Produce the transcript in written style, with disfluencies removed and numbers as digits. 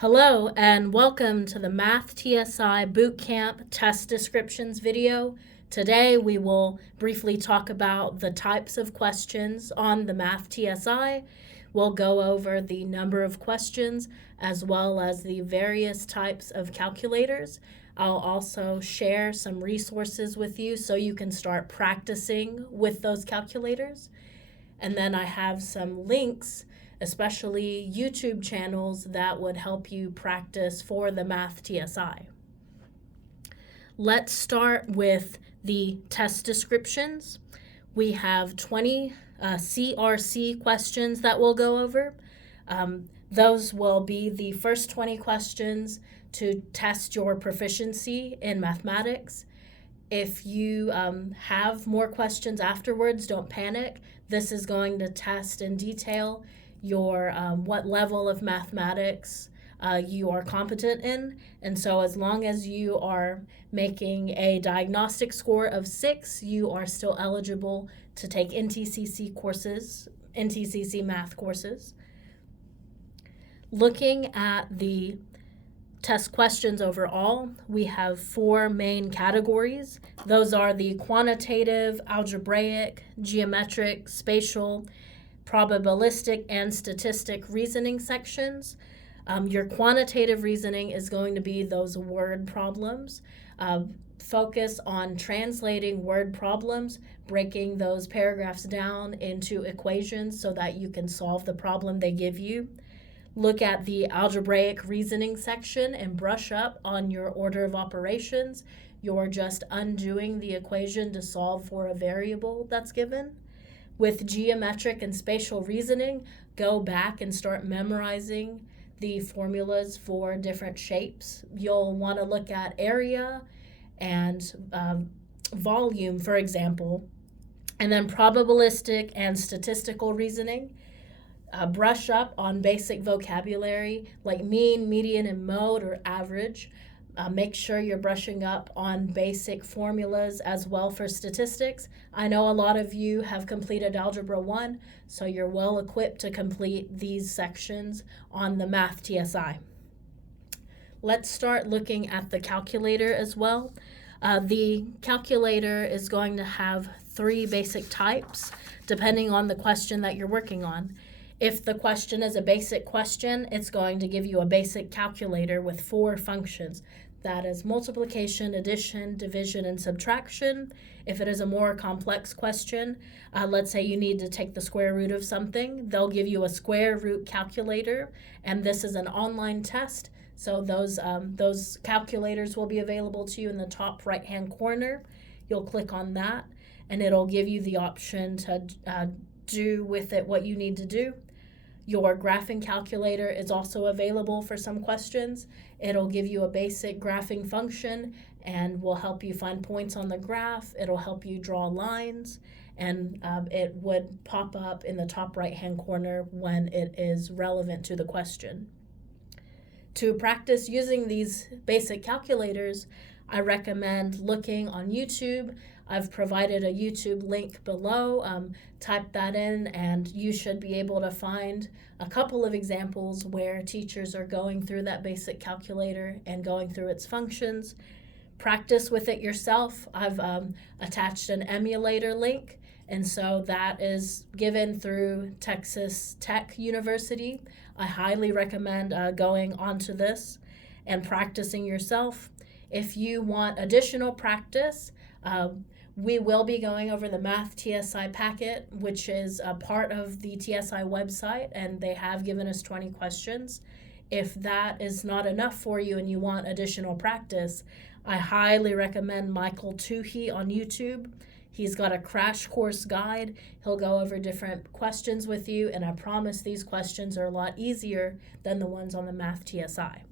Hello and welcome to the Math TSI Bootcamp Test Descriptions video. Today we will briefly talk about the types of questions on the Math TSI. We'll go over the number of questions as well as the various types of calculators. I'll also share some resources with you so you can start practicing with those calculators. And then I have some links, especially YouTube channels, that would help you practice for the Math TSI. Let's start with the test descriptions. We have 20 CRC questions that we'll go over. Those will be the first 20 questions to test your proficiency in mathematics. If you have more questions afterwards, don't panic. This is going to test in detail your what level of mathematics you are competent in. And so as long as you are making a diagnostic score of 6, you are still eligible to take NTCC courses, NTCC math courses. Looking at the test questions overall, we have 4 main categories. Those are the quantitative, algebraic, geometric, spatial, probabilistic, and statistic reasoning sections. Your quantitative reasoning is going to be those word problems. Focus on translating word problems, breaking those paragraphs down into equations so that you can solve the problem they give you. Look at the algebraic reasoning section and brush up on your order of operations. You're just undoing the equation to solve for a variable that's given. With geometric and spatial reasoning, go back and start memorizing the formulas for different shapes. You'll want to look at area and volume, for example, and then probabilistic and statistical reasoning. Brush up on basic vocabulary like mean, median, and mode or average. Make sure you're brushing up on basic formulas as well for statistics. I know a lot of you have completed Algebra 1, so you're well equipped to complete these sections on the Math TSI. Let's start looking at the calculator as well. The calculator is going to have 3 basic types depending on the question that you're working on. If the question is a basic question, it's going to give you a basic calculator with 4 functions. That is multiplication, addition, division, and subtraction. If it is a more complex question, let's say you need to take the square root of something, they'll give you a square root calculator, and this is an online test. So those calculators will be available to you in the top right-hand corner. You'll click on that, and it'll give you the option to do with it what you need to do. Your graphing calculator is also available for some questions. It'll give you a basic graphing function and will help you find points on the graph. It'll help you draw lines, and it would pop up in the top right-hand corner when it is relevant to the question. To practice using these basic calculators, I recommend looking on YouTube. I've provided a YouTube link below. Type that in and you should be able to find a couple of examples where teachers are going through that basic calculator and going through its functions. Practice with it yourself. I've attached an emulator link, and so that is given through Texas Tech University. I highly recommend going onto this and practicing yourself. If you want additional practice, we will be going over the Math TSI packet, which is a part of the TSI website, and they have given us 20 questions. If that is not enough for you and you want additional practice, I highly recommend Michael Toohey on YouTube. He's got a crash course guide. He'll go over different questions with you, and I promise these questions are a lot easier than the ones on the Math TSI.